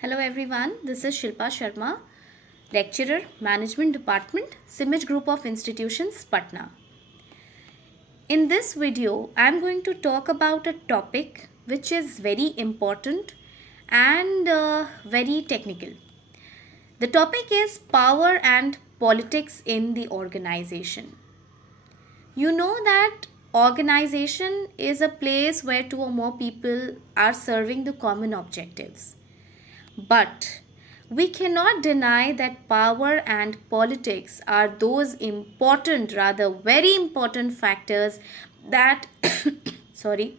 Hello everyone, this is Shilpa Sharma, lecturer, Management Department, Simaj Group of Institutions, Patna. In this video, I am going to talk about a topic which is very important and very technical. The topic is power and politics in the organization. You know that organization is a place where two or more people are serving the common objectives. But we cannot deny that power and politics are those important, rather very important factors that sorry,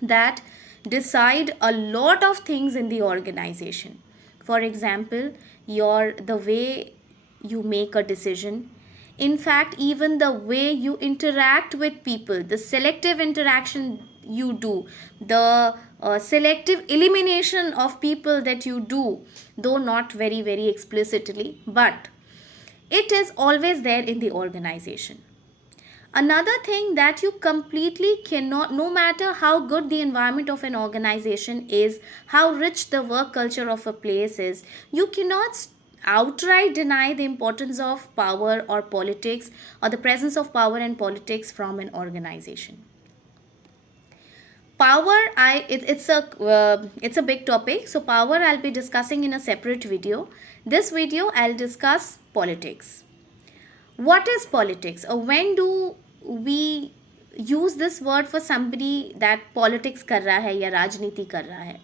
that decide a lot of things in the organization. For example, your the way you make a decision, in fact even the way you interact with people, the selective interaction you do, the selective elimination of people that you do, though not very explicitly, but it is always there in the organization. Another thing that you completely cannot, no matter how good the environment of an organization is, how rich the work culture of a place is, you cannot outright deny the importance of power or politics, or the presence of power and politics from an organization. Power, it's a big topic, so power I'll be discussing in a separate video. This video I'll discuss politics. What is politics, or when do we use this word for somebody that politics कर रहा है या राजनीति कर रहा है?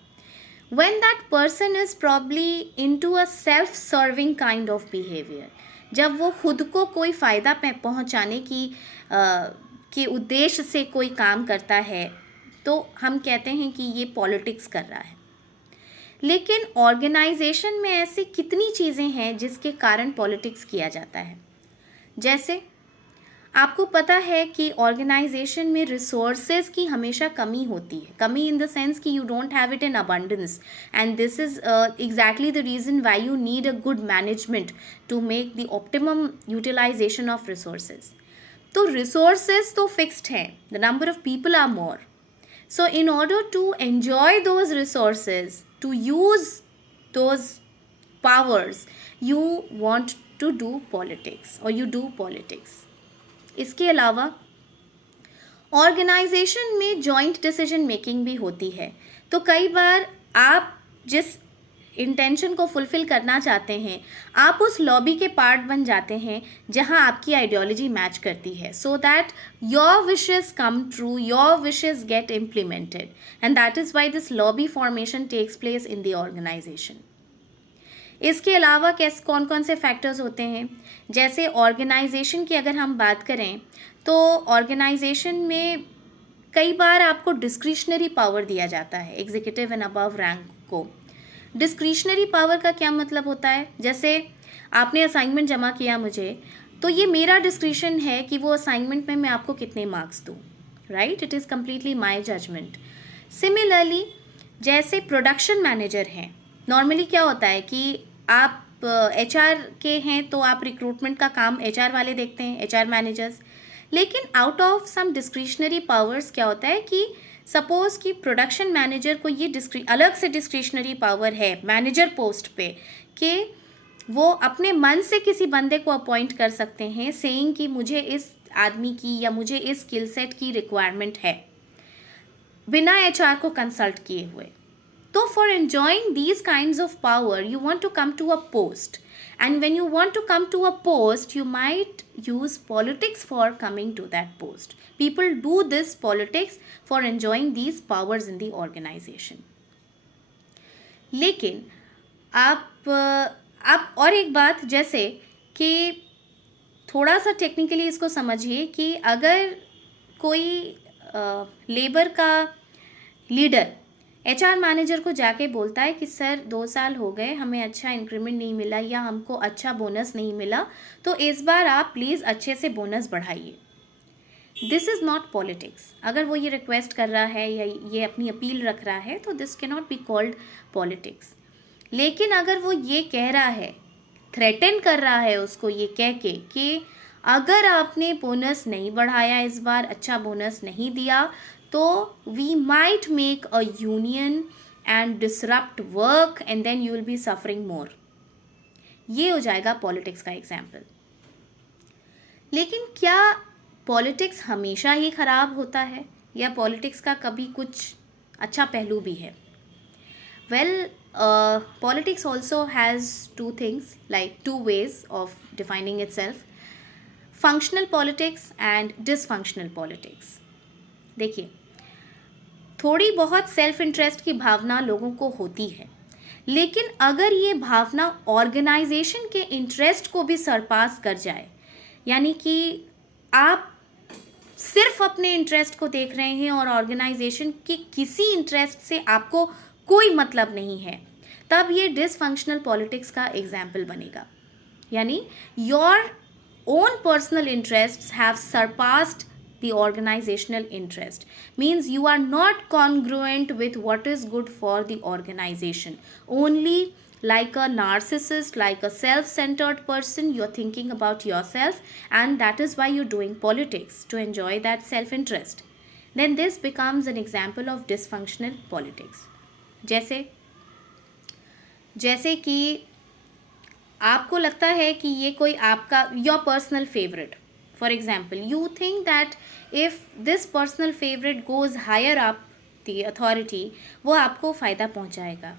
When that person is probably into a self-serving kind of behavior, जब वो खुद को कोई फ़ायदा पहुंचाने की उद्देश्य से कोई काम करता है, तो हम कहते हैं कि ये पॉलिटिक्स कर रहा है. लेकिन ऑर्गेनाइजेशन में ऐसी कितनी चीज़ें हैं जिसके कारण पॉलिटिक्स किया जाता है. जैसे आपको पता है कि ऑर्गेनाइजेशन में रिसोर्सेज की हमेशा कमी होती है. कमी इन द सेंस कि you don't have it in abundance, and this is exactly the reason why you need a good management to make the optimum utilisation of resources. तो रिसोर्सेज तो फिक्स्ड हैं, the number of people are more. So in order to enjoy those resources, to use those powers, you want to do politics, or you do politics. इसके अलावा organisation में joint decision making भी होती है. तो कई बार आप जिस इंटेंशन को फुलफिल करना चाहते हैं, आप उस लॉबी के पार्ट बन जाते हैं जहां आपकी आइडियोलॉजी मैच करती है, so that your wishes come true, your wishes get implemented, and that is why this lobby formation takes place in the organisation. इसके अलावा कौन कौन से फैक्टर्स होते हैं. जैसे ऑर्गेनाइजेशन की अगर हम बात करें, तो ऑर्गेनाइजेशन में कई बार आपको डिस्क्रिशनरी पावर दिया जाता है एग्जीक्यूटिव एंड अबव रैंक को. डिस्क्रिशनरी पावर का क्या मतलब होता है? जैसे आपने असाइनमेंट जमा किया मुझे, तो ये मेरा डिस्क्रिशन है कि वो असाइनमेंट में मैं आपको कितने मार्क्स दूँ. Right, it is completely my judgement. Similarly जैसे प्रोडक्शन मैनेजर हैं, नॉर्मली क्या होता है कि आप HR के हैं तो आप रिक्रूटमेंट का काम HR वाले देखते हैं, HR मैनेजर्स. लेकिन out of some discretionary powers क्या होता है कि सपोज कि प्रोडक्शन मैनेजर को ये अलग से डिस्क्रिशनरी पावर है मैनेजर पोस्ट पे कि वो अपने मन से किसी बंदे को अपॉइंट कर सकते हैं, सेइंग कि मुझे इस आदमी की या मुझे इस स्किल सेट की रिक्वायरमेंट है, बिना HR को कंसल्ट किए हुए. तो for enjoying these kinds of power you want to come to a post, and when you want to come to a post, you might use politics for coming to that post. People do this politics for enjoying these powers in the organization. लेकिन आप और एक बात, जैसे कि थोड़ा सा technically इसको समझिए कि अगर कोई लेबर का लीडर HR मैनेजर को जाके बोलता है कि सर 2 साल हो गए, हमें अच्छा इंक्रीमेंट नहीं मिला या हमको अच्छा बोनस नहीं मिला, तो इस बार आप प्लीज़ अच्छे से बोनस बढ़ाइए. This is not politics. अगर वो ये रिक्वेस्ट कर रहा है या ये अपनी अपील रख रहा है, तो this can not be called politics. लेकिन अगर वो ये कह रहा है, थ्रेटन कर रहा है उसको ये कह के कि अगर आपने बोनस नहीं बढ़ाया, इस बार अच्छा बोनस नहीं दिया, तो we might make a union and disrupt work and then you will be suffering more. ये हो जाएगा पॉलिटिक्स का एग्जाम्पल. लेकिन क्या पॉलिटिक्स हमेशा ही खराब होता है या पॉलिटिक्स का कभी कुछ अच्छा पहलू भी है? Well, politics also has two things, like two ways of defining itself. Functional politics and dysfunctional politics. देखिए, थोड़ी बहुत सेल्फ इंटरेस्ट की भावना लोगों को होती है, लेकिन अगर ये भावना ऑर्गेनाइजेशन के इंटरेस्ट को भी सरपास कर जाए, यानी कि आप सिर्फ अपने इंटरेस्ट को देख रहे हैं और ऑर्गेनाइजेशन के किसी इंटरेस्ट से आपको कोई मतलब नहीं है, तब ये डिसफंक्शनल पॉलिटिक्स का एग्जाम्पल बनेगा. यानी your own personal interests have surpassed the organizational interest, means you are not congruent with what is good for the organization. Only like a narcissist, like a self-centered person, you're thinking about yourself, and that is why you're doing politics, to enjoy that self-interest. Then this becomes an example of dysfunctional politics. जैसे कि आपको लगता है कि ये कोई आपका your personal favourite, for example you think that if this personal favourite goes higher up the authority, वो आपको फ़ायदा पहुंचाएगा.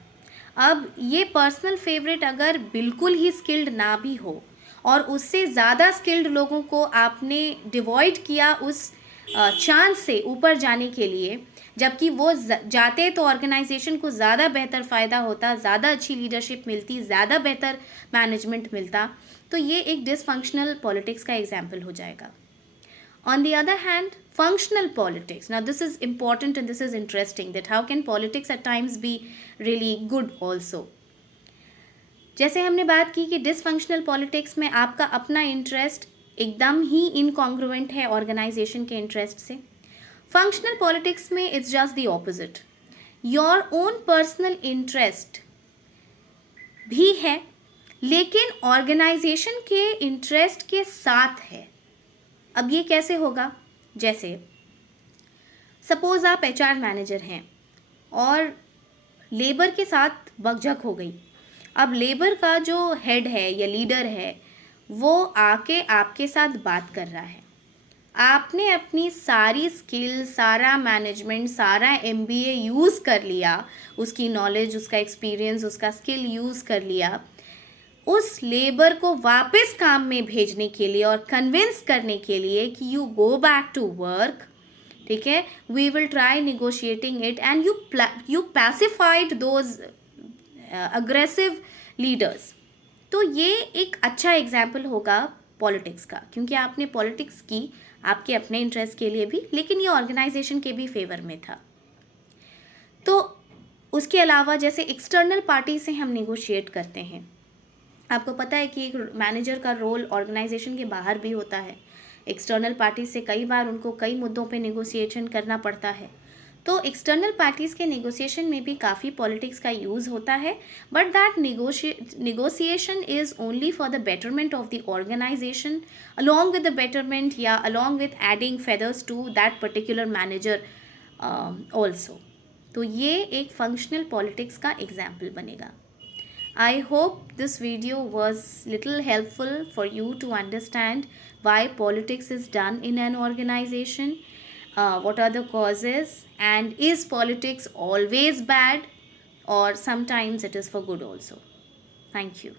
अब ये पर्सनल फेवरेट अगर बिल्कुल ही स्किल्ड ना भी हो और उससे ज़्यादा स्किल्ड लोगों को आपने डिवॉइड किया उस चांस से ऊपर जाने के लिए, जबकि वो जाते तो ऑर्गेनाइजेशन को ज़्यादा बेहतर फ़ायदा होता, ज़्यादा अच्छी लीडरशिप मिलती, ज़्यादा बेहतर मैनेजमेंट मिलता, तो ये एक डिसफंक्शनल पॉलिटिक्स का एग्जाम्पल हो जाएगा. On the other hand, functional politics. Now this is important and this is interesting, that how can politics at times be really good also. जैसे हमने बात की कि डिसफंक्शनल पॉलिटिक्स में आपका अपना इंटरेस्ट एकदम ही इनकॉन्ग्रुएंट है ऑर्गेनाइजेशन के इंटरेस्ट से. फंक्शनल पॉलिटिक्स में it's just the opposite. Your own personal interest भी है, लेकिन ऑर्गेनाइजेशन के इंटरेस्ट के साथ है. अब ये कैसे होगा? जैसे सपोज आप HR मैनेजर हैं और लेबर के साथ बकझक हो गई. अब लेबर का जो हेड है या लीडर है वो आके आपके साथ बात कर रहा है. आपने अपनी सारी स्किल, सारा मैनेजमेंट, सारा MBA यूज़ कर लिया, उसकी नॉलेज, उसका एक्सपीरियंस, उसका स्किल यूज़ कर लिया उस लेबर को वापस काम में भेजने के लिए और कन्विंस करने के लिए कि you go back to work. ठीक है, we will try negotiating it and you pacified those aggressive leaders. तो ये एक अच्छा एग्जाम्पल होगा पॉलिटिक्स का, क्योंकि आपने पॉलिटिक्स की आपके अपने इंटरेस्ट के लिए भी, लेकिन ये ऑर्गेनाइजेशन के भी फेवर में था. तो उसके अलावा जैसे एक्सटर्नल पार्टी से हम निगोशिएट करते हैं, आपको पता है कि एक मैनेजर का रोल ऑर्गेनाइजेशन के बाहर भी होता है. एक्सटर्नल पार्टी से कई बार उनको कई मुद्दों पे नेगोशिएशन करना पड़ता है. तो एक्सटर्नल पार्टीज़ के नेगोशिएशन में भी काफ़ी पॉलिटिक्स का यूज़ होता है, but that negotiation is only for the betterment of the organisation, along with the betterment या along with adding feathers to that particular manager also. तो ये एक फंक्शनल पॉलिटिक्स का एग्जाम्पल बनेगा. I hope this video was little helpful for you to understand why politics is done in an organization, what are the causes, and is politics always bad or sometimes it is for good also. Thank you.